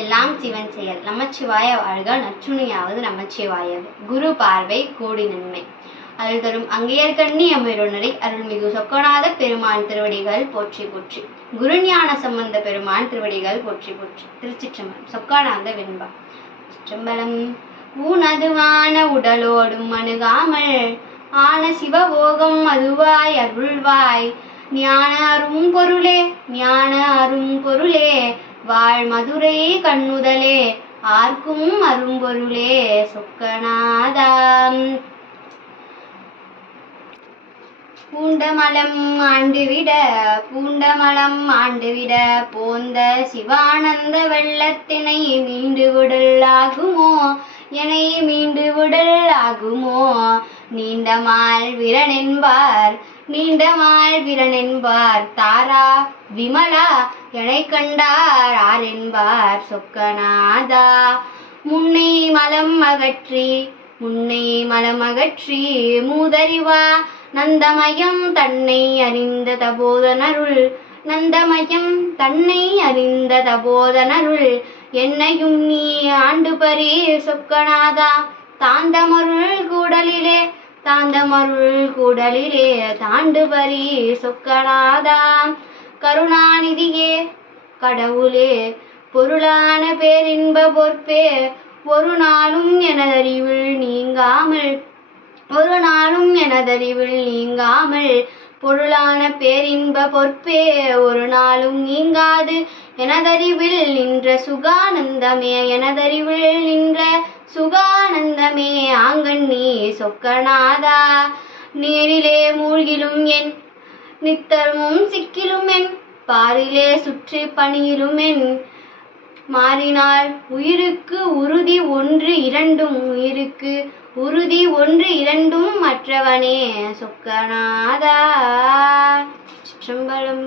எல்லாம் சிவன் செயல். நமச்சிவாய வாழ்க நற்றுணையாவது நமச்சிவாயது குரு பார்வை கோடி நன்மை. அருள் தரும் அங்கேயர்கண்ணி அமிருணரை அருள்மிகு சொக்கநாத பெருமான் திருவடிகள் போற்றி போற்றி. குருஞான சம்பந்த பெருமான் திருவடிகள் போற்றி போற்றி. திருச்சிற்றம்பலம் சொக்கநாத வெண்பா. சிற்றம்பலம் ஊனதுவான உடலோடும் அணுகாமல் ஆன சிவபோகம் அதுவாய் அருள்வாய். ஞான அரும் பொருளே ஞான அரும் பொருளே வாழ் மதுரை கண்ணுதலே ஆர்க்கும் அரும்பொருளே சொக்கநாதாம் பூண்டமலம் ஆண்டுவிட பூண்டமலம் ஆண்டுவிட போந்த சிவானந்த வெள்ளத்தினை மீண்டு விடல் ஆகுமோ? என்னை மீண்டு விடல் ஆகுமோ? நீண்டமால் விரனென்பார் நீண்டமால் விரனென்பார் தாரா விமலா எனை கண்டார் ஆரென்பார் சொக்கநாதா. முன்னை மலம் அகற்றி முன்னை மலம் அகற்றி மூதறிவா நந்தமயம் தன்னை அறிந்த தபோதனருள் நந்தமயம் தன்னை அறிந்த தபோதனருள் என்னையும் நீ ஆண்டு பரி சொக்கநாதா. தாந்தமருள் கூடலிலே தாந்தமருள் கூடலிலே தாண்டு பரி சொக்கநாதா. கருணாநிதியே கடவுளே பொருளான பேரின்ப பொற்பே ஒரு நாளும் எனதறிவில் நீங்காமல் ஒரு நாளும் எனதறிவில் நீங்காமல் பொருளான பேரின்ப பொற்பே ஒரு நாளும் நீங்காது எனதறிவில் நின்ற சுகானந்தமே எனதறிவில் நின்ற சுகா சுகானந்தமே ஆங்கண்ணி சொக்கநாதா. நீரிலே மூழ்கிலும் என் நித்தமும் சிக்கிலும் என் பாரிலே சுற்றி பணியிலும் என் மாறினால் உயிருக்கு உறுதி ஒன்று இரண்டும் உயிருக்கு உறுதி ஒன்று இரண்டும் மற்றவனே சொக்கநாதா. சிற்றம்பலம்.